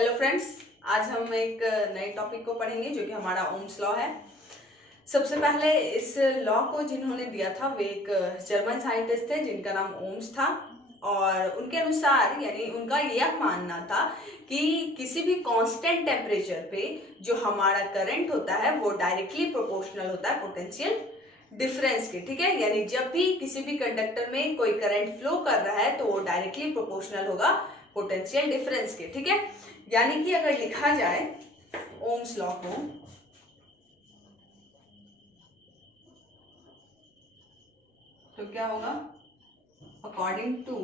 Hello friends, आज हम एक नए टॉपिक को पढ़ेंगे जो कि हमारा ओम्स लॉ है। सबसे पहले इस लॉ को जिन्होंने दिया था वे एक जर्मन साइंटिस्ट थे जिनका नाम ओम्स था। और उनके अनुसार यानी उनका यह मानना था कि किसी भी कांस्टेंट टेम्परेचर पे जो हमारा करंट होता है वो डायरेक्टली प्रोपोर्शनल होता है पोटेंशियल डिफरेंस के। ठीक है, यानी जब भी किसी भी कंडक्टर में कोई करंट फ्लो कर रहा है तो वो डायरेक्टली प्रोपोर्शनल होगा पोटेंशियल डिफरेंस के। ठीक है, यानी कि अगर लिखा जाए ओम्स लॉ को तो क्या होगा, अकॉर्डिंग टू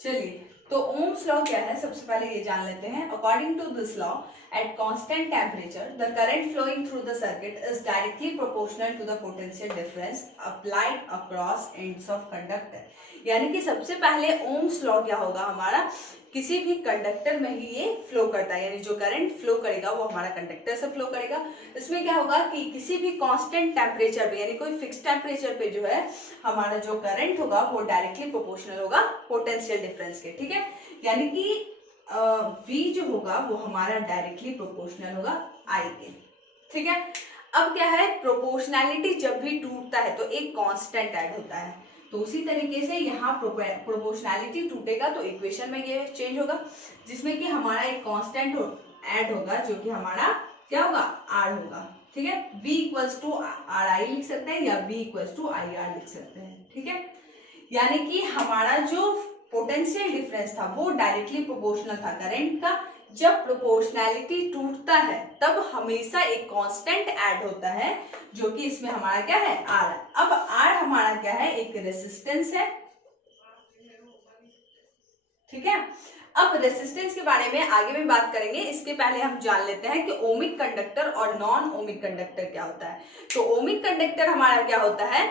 चलिए, तो ओम्स लॉ क्या है सबसे पहले ये जान लेते हैं। According to this law at constant temperature the current flowing through the circuit is directly proportional to the potential difference applied across ends of conductor. यानी कि सबसे पहले ओम्स लॉ क्या होगा हमारा, किसी भी कंडक्टर में ही ये फ्लो करता है, यानी जो करंट फ्लो करेगा वो हमारा कंडक्टर से फ्लो करेगा। इसमें क्या होगा कि किसी भी कांस्टेंट टेम्परेचर पे यानी कोई फिक्स टेम्परेचर पे जो है हमारा जो करंट होगा वो डायरेक्टली प्रोपोर्शनल होगा पोटेंशियल डिफरेंस के। ठीक है, यानी कि V जो होगा वो हमारा डायरेक्टली प्रोपोर्शनल होगा I के। ठीक है, अब क्या है, प्रोपोर्शनैलिटी जब भी टूटता है तो एक कांस्टेंट ऐड होता है, तो उसी तरीके से यहाँ प्रोपोर्शनैलिटी टूटेगा तो इक्वेशन में ये चेंज होगा जिसमें कि हमारा एक कांस्टेंट ऐड होगा जो कि हमारा क्या होगा, R होगा। ठीक है, V इक्वल्स टू RI लिख सकते हैं या V इक्वल्स टू IR लिख सकते हैं। ठीक है, यानी कि हमारा जो पोटेंशियल डिफरेंस था वो डायरेक्टली प्रोपोर्शनल था करंट का। जब प्रोपोर्शनैलिटी टूटता है तब हमेशा एक कांस्टेंट ऐड होता है जो कि इसमें हमारा क्या है, R। अब R हमारा क्या है, एक रेसिस्टेंस है। ठीक है, अब रेसिस्टेंस के बारे में आगे में बात करेंगे, इसके पहले हम जान लेते हैं कि ओमिक कंडक्टर और नॉन ओमिक कंडक्टर क्या होता है। तो ओमिक कंडक्टर हमारा क्या होता है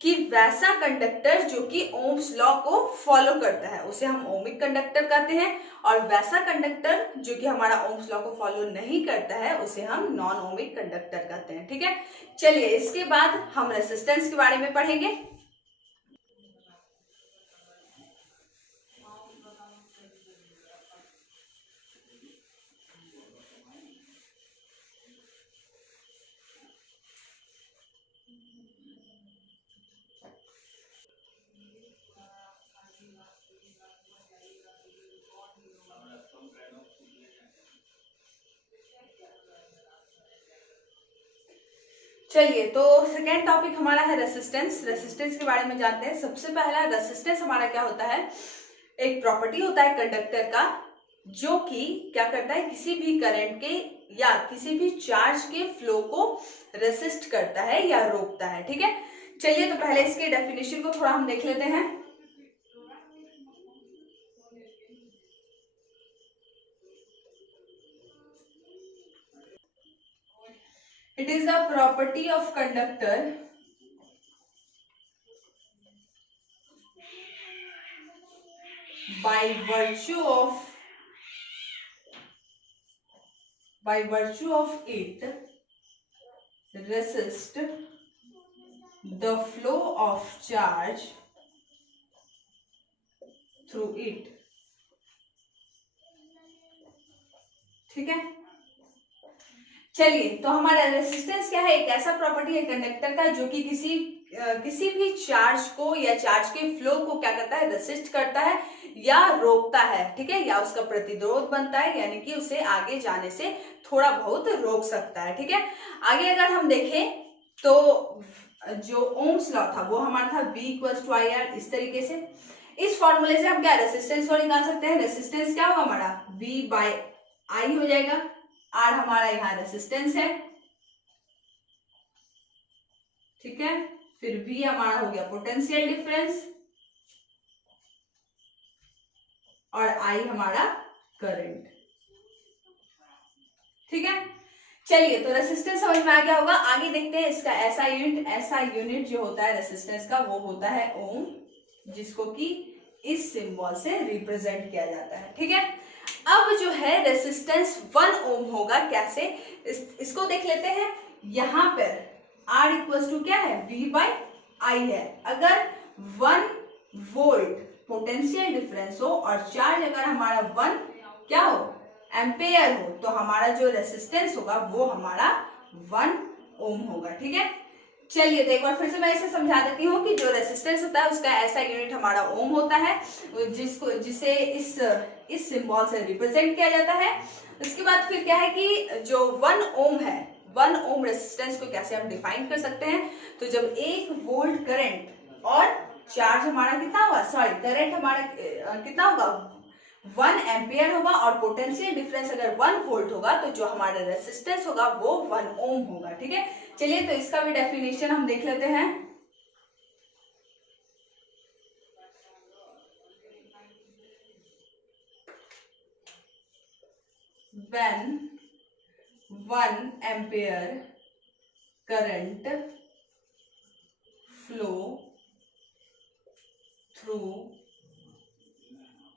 कि वैसा कंडक्टर जो कि ओम्स लॉ को फॉलो करता है उसे हम ओमिक कंडक्टर कहते हैं, और वैसा कंडक्टर जो कि हमारा ओम्स लॉ को फॉलो नहीं करता है उसे हम नॉन ओमिक कंडक्टर कहते हैं। ठीक है, चलिए इसके बाद हम रेसिस्टेंस के बारे में पढ़ेंगे। चलिए, तो सेकेंड टॉपिक हमारा है रेसिस्टेंस। रेसिस्टेंस के बारे में जानते हैं। सबसे पहला रेसिस्टेंस हमारा क्या होता है, एक प्रॉपर्टी होता है कंडक्टर का जो कि क्या करता है, किसी भी करंट के या किसी भी चार्ज के फ्लो को रेसिस्ट करता है या रोकता है। ठीक है, चलिए तो पहले इसके डेफिनेशन को थोड़ा हम देख लेते हैं। It is the property of conductor by virtue of it resist the flow of charge through it. ठीक है, चलिए तो हमारा रेसिस्टेंस क्या है, एक ऐसा प्रॉपर्टी है कंडक्टर का जो कि किसी किसी भी चार्ज को या चार्ज के फ्लो को क्या करता है, रेसिस्ट करता है या रोकता है, ठीक है, या उसका प्रतिरोध बनता है, यानी कि उसे आगे जाने से थोड़ा बहुत रोक सकता है, ठीक है। आगे अगर हम देखें तो जो ओम्स लॉ था वो हमारा था V equals to I R, इस तरीके से। इस फॉर्मूले से हम क्या रेसिस्टेंस को निकाल सकते हैं। रेसिस्टेंस क्या होगा हमारा, V बाय आई हो जाएगा। R हमारा यहाँ रेसिस्टेंस है, ठीक है। फिर V हमारा हो गया पोटेंशियल डिफरेंस और I हमारा करंट, ठीक है। चलिए, तो रेसिस्टेंस समझ में आ गया होगा। आगे देखते हैं इसका ऐसा यूनिट जो होता है रेसिस्टेंस का वो होता है ओम, जिसको कि इस सिंबल से रिप्रेजेंट किया जाता है, ठीक है। अब जो है रेसिस्टेंस 1 ओम होगा, कैसे, इसको देख लेते हैं। यहाँ पर R इक्वल्स टू क्या है, V बाय आई है। अगर 1 वोल्ट पोटेंशियल डिफरेंस हो और चार्ज अगर हमारा 1 क्या हो, एम्पेयर हो, तो हमारा जो रेसिस्टेंस होगा वो हमारा 1 ओम होगा, ठीक है। चलिए, तो एक बार फिर से मैं इसे समझा देती हूँ कि जो रेसिस्टेंस होता है उसका ऐसा यूनिट हमारा ओम होता है, जिसे इस सिंबल से रिप्रेजेंट किया जाता है। उसके बाद फिर क्या है कि जो 1 ओम है, 1 ओम रेसिस्टेंस को कैसे हम डिफाइन कर सकते हैं। तो जब 1 वोल्ट करंट और चार्ज हमारा कितना होगा, सॉरी करंट हमारा कितना होगा, 1 एम्पियर होगा और पोटेंशियल डिफरेंस अगर 1 वोल्ट होगा तो जो हमारा रेसिस्टेंस होगा वो 1 ओम होगा, ठीक है। चलिए, तो इसका भी डेफिनेशन हम देख लेते हैं। When 1 ampere current flow through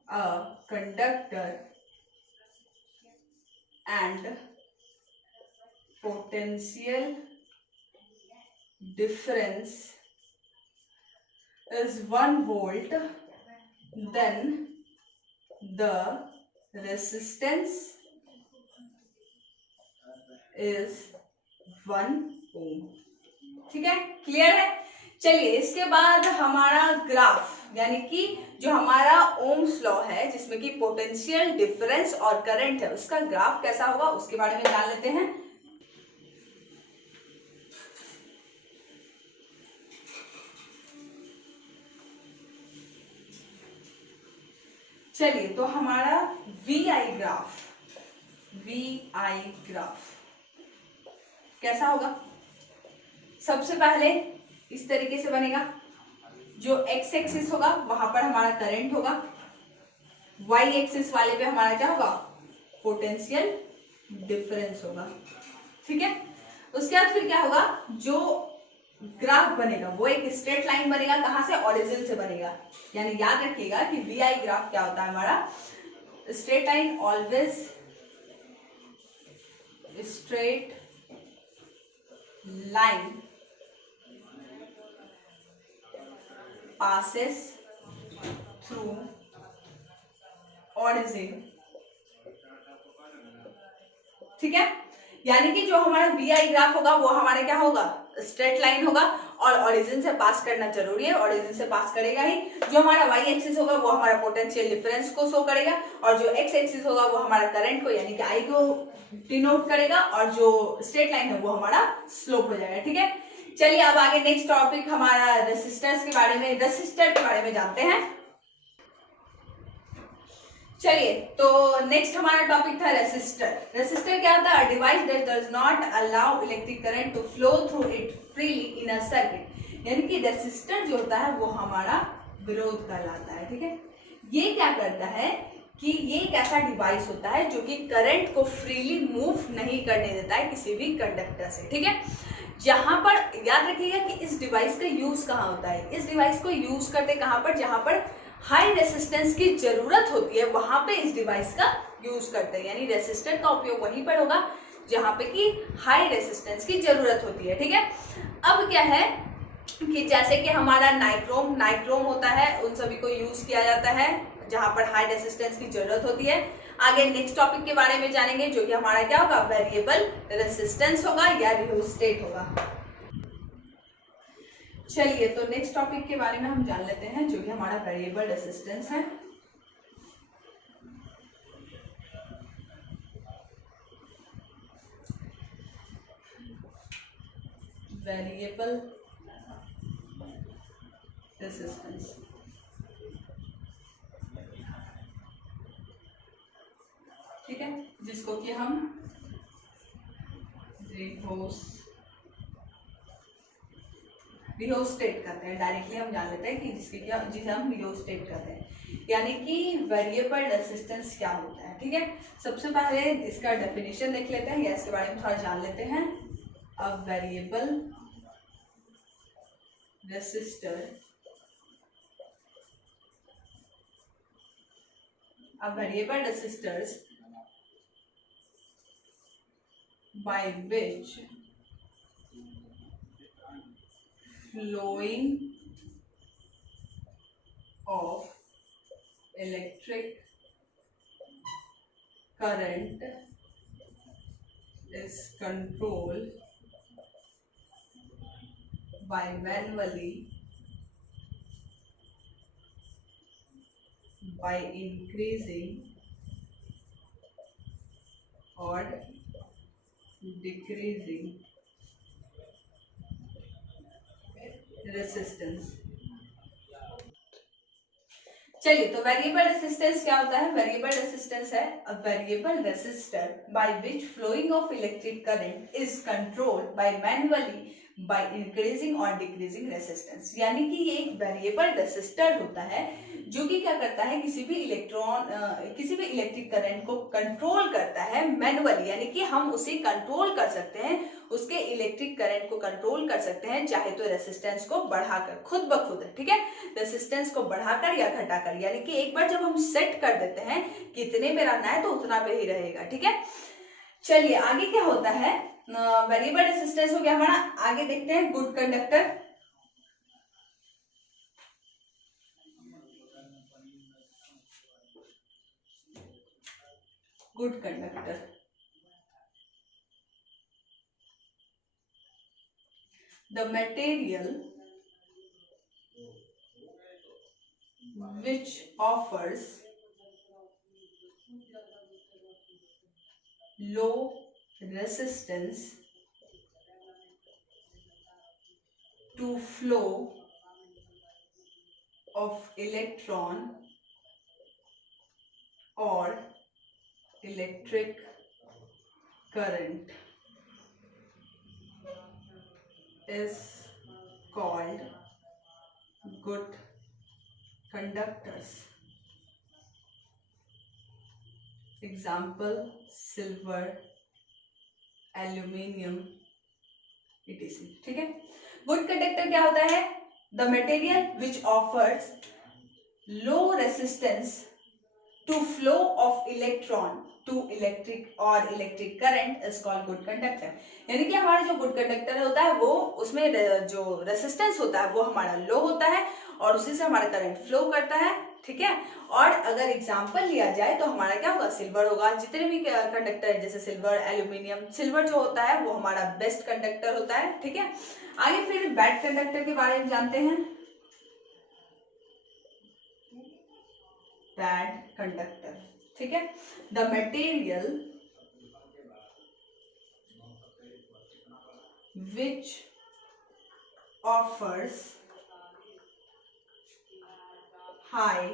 a conductor and potential difference is 1 volt, then the resistance is 1 ohm, ठीक है, क्लियर है। चलिए, इसके बाद हमारा ग्राफ, यानी कि जो हमारा ओम्स लॉ है जिसमें कि पोटेंशियल डिफरेंस और करंट है, उसका ग्राफ कैसा होगा उसके बारे में जान लेते हैं। चलिए, तो हमारा VI ग्राफ कैसा होगा। सबसे पहले इस तरीके से बनेगा। जो x एक्सिस होगा वहां पर हमारा करंट होगा, y एक्सिस वाले पे हमारा क्या होगा, पोटेंशियल डिफरेंस होगा, ठीक है। उसके बाद फिर क्या होगा, जो ग्राफ बनेगा वो एक स्ट्रेट लाइन बनेगा। कहां से, ओरिजिन से बनेगा। यानी याद रखिएगा कि VI ग्राफ क्या होता है हमारा, straight line always straight line passes through origin, ठीक है। यानी कि जो हमारा VI ग्राफ होगा वो हमारा क्या होगा, स्ट्रेट लाइन होगा और ओरिजिन से पास करना जरूरी है, ओरिजिन से पास करेगा ही। जो हमारा y एक्सिस होगा वो हमारा पोटेंशियल डिफरेंस को शो करेगा और जो x एक्सिस होगा वो हमारा करंट को यानी कि I को डिनोट करेगा और जो स्ट्रेट लाइन है वो हमारा स्लोप हो जाएगा, ठीक है। चलिए, अब आगे नेक्स्ट टॉपिक हमारा रेसिस्टर के बारे में जानते हैं। चलिए, तो नेक्स्ट हमारा टॉपिक था रेसिस्टर क्या होता है, device that does not allow electric current to flow through it freely in a circuit. यानी कि रेसिस्टर जो होता है वो हमारा विरोध कहलाता है, ठीक है। ये क्या करता है कि ये एक ऐसा डिवाइस होता है जो कि करंट को फ्रीली मूव नहीं करने देता है किसी भी कंडक्टर से, ठीक है। जहां पर याद रखिएगा कि इस डिवाइस का यूज कहाँ होता है, इस डिवाइस को यूज करते कहां पर, जहां पर हाई रेसिस्टेंस की जरूरत होती है वहां पे इस डिवाइस का यूज करते हैं। यानी रेसिस्टर का उपयोग वहीं पर होगा जहां पे कि हाई रेसिस्टेंस की जरूरत होती है, ठीक है। अब क्या है कि जैसे कि हमारा नाइक्रोम होता है, उन सभी को यूज किया जाता है जहां पर हाई रेसिस्टेंस की जरूरत होती है। आगे नेक्स्ट टॉपिक के बारे में जानेंगे जो कि हमारा क्या होगा, वेरिएबल रेसिस्टेंस होगा या रियोस्टेट होगा। चलिए तो नेक्स्ट टॉपिक के बारे में हम जान लेते हैं, जो कि हमारा वेरिएबल रेसिस्टेंस है। वेरिएबल रेसिस्टेंस, ठीक है, जिसको कि हम रिहोस्टेट करते हैं। डायरेक्टली हम जान लेते हैं कि जिसे हम रिहोस्टेट करते हैं, यानी कि वेरिएबल रेसिस्टेंस क्या होता है। ठीक है, सबसे पहले इसका डेफिनेशन देख लेते हैं या इसके बारे में थोड़ा जान लेते हैं। अ variable resistor, a variable resistors by which flowing of electric current is controlled by manually by increasing or decreasing resistance। चलिए तो वेरिएबल रेसिस्टेंस क्या होता है। वेरिएबल रेसिस्टेंस है a variable resistor by which flowing of electric current is controlled by manually by increasing और decreasing resistance. यानी कि ये एक वेरिएबल रेसिस्टर होता है जो कि क्या करता है, किसी भी इलेक्ट्रिक करंट को कंट्रोल करता है मैनुअली, यानी कि हम उसे कंट्रोल कर सकते हैं, उसके इलेक्ट्रिक करंट को कंट्रोल कर सकते हैं, चाहे तो रेसिस्टेंस को बढ़ाकर, खुद ब खुद। ठीक है, रेसिस्टेंस को बढ़ाकर या घटाकर, यानी कि एक बार जब हम सेट कर देते हैं कि इतने पे रहना है तो उतना पे ही रहेगा। ठीक है, चलिए आगे क्या होता है। वेरिएबल रेसिस्टेंस हो गया हमारा। आगे देखते हैं good conductor. Good conductor, the material which offers low resistance to flow of electron or electric current is called good conductors। Example silver, aluminium etc। ठीक है, गुड कंडक्टर क्या होता है, the material which offers low resistance to flow of electron to electric और electric current is called good conductor. यानी कि हमारा जो गुड कंडक्टर होता है वो उसमें जो रेसिस्टेंस होता है वो हमारा लो होता है और उसी से हमारा करंट फ्लो करता है। ठीक है, और अगर एग्जांपल लिया जाए तो हमारा क्या होगा, सिल्वर होगा। जितने भी कंडक्टर है जैसे सिल्वर, एल्यूमिनियम, सिल्वर जो होता है वो हमारा बेस्ट कंडक्टर होता है। ठीक है, आगे फिर बैड कंडक्टर के बारे में जानते हैं। बैड कंडक्टर, ठीक है, the material which offers high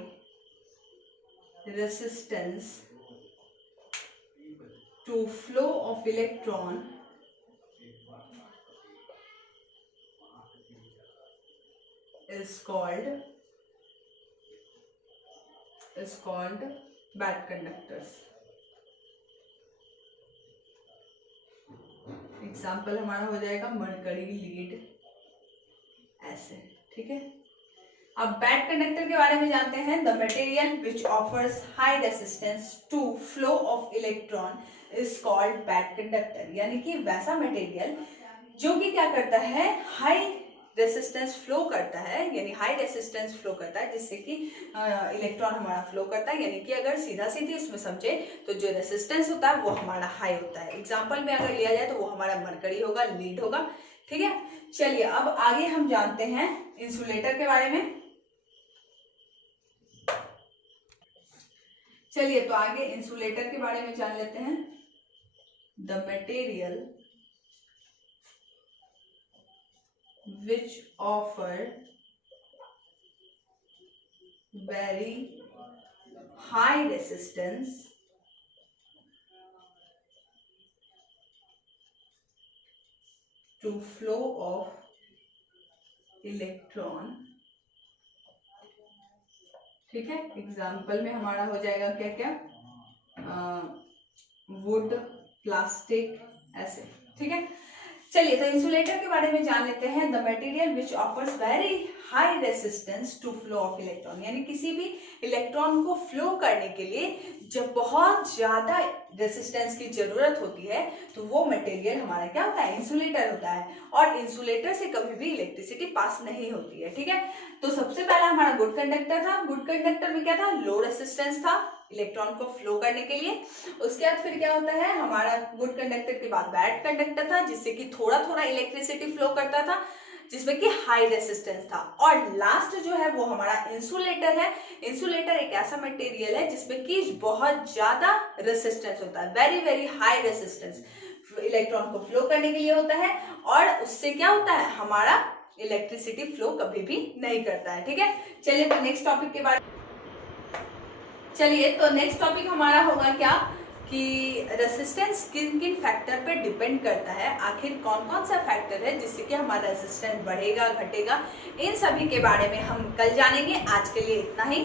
resistance to flow of electron is called bad conductors। Example हमारा हो जाएगा मरकरी, लीड, ऐसे। ठीक है, अब बैड कंडक्टर के बारे में जानते हैं। The material which offers high resistance to flow of electron is called bad conductor. यानी कि वैसा मटेरियल जो कि क्या करता है, हाई रेसिस्टेंस फ्लो करता है, यानी हाई रेसिस्टेंस फ्लो करता है, जिससे कि इलेक्ट्रॉन हमारा फ्लो करता है, यानी कि अगर सीधा सीधी उसमें समझे तो जो रेसिस्टेंस होता है वो हमारा हाई होता है। एग्जाम्पल में अगर लिया जाए तो वो हमारा मरकरी होगा, लीड होगा। ठीक है, चलिए अब आगे हम जानते हैं इंसुलेटर के बारे में। चलिए तो आगे इंसुलेटर के बारे में जान लेते हैं। The material which offer very high resistance to flow of electron। ठीक है, एग्जाम्पल में हमारा हो जाएगा क्या क्या, वुड, प्लास्टिक, ऐसे। ठीक है, चलिए तो इंसुलेटर के बारे में जान लेते हैं। The material which offers very high resistance to flow of electron, यानी किसी भी इलेक्ट्रॉन को फ्लो करने के लिए जब बहुत ज्यादा रेसिस्टेंस की जरूरत होती है तो वो मटेरियल हमारा क्या होता है, इंसुलेटर होता है। और इंसुलेटर से कभी भी इलेक्ट्रिसिटी पास नहीं होती है। ठीक है, तो सबसे पहला हमारा गुड कंडक्टर था। गुड कंडक्टर में क्या था, लो रेसिस्टेंस था इलेक्ट्रॉन को फ्लो करने के लिए। उसके बाद फिर क्या होता है, हमारा गुड कंडक्टर के बाद बैड कंडक्टर था, जिससे कि थोड़ा थोड़ा इलेक्ट्रिसिटी फ्लो करता था, जिसमें कि हाई रेसिस्टेंस था। और लास्ट जो है वो हमारा इंसुलेटर है। इंसुलेटर एक ऐसा मटेरियल है जिसमें कि बहुत ज्यादा रेसिस्टेंस होता है, very very high resistance electron को फ्लो करने के लिए होता है, और उससे क्या होता है, हमारा इलेक्ट्रिसिटी फ्लो कभी भी नहीं करता है। ठीक है, चलिए तो नेक्स्ट टॉपिक के बारे चलिए तो नेक्स्ट टॉपिक हमारा होगा क्या कि रेसिस्टेंस किन किन फैक्टर पे डिपेंड करता है, आखिर कौन कौन सा फैक्टर है जिससे कि हमारा रेसिस्टेंस बढ़ेगा घटेगा, इन सभी के बारे में हम कल जानेंगे। आज के लिए इतना ही।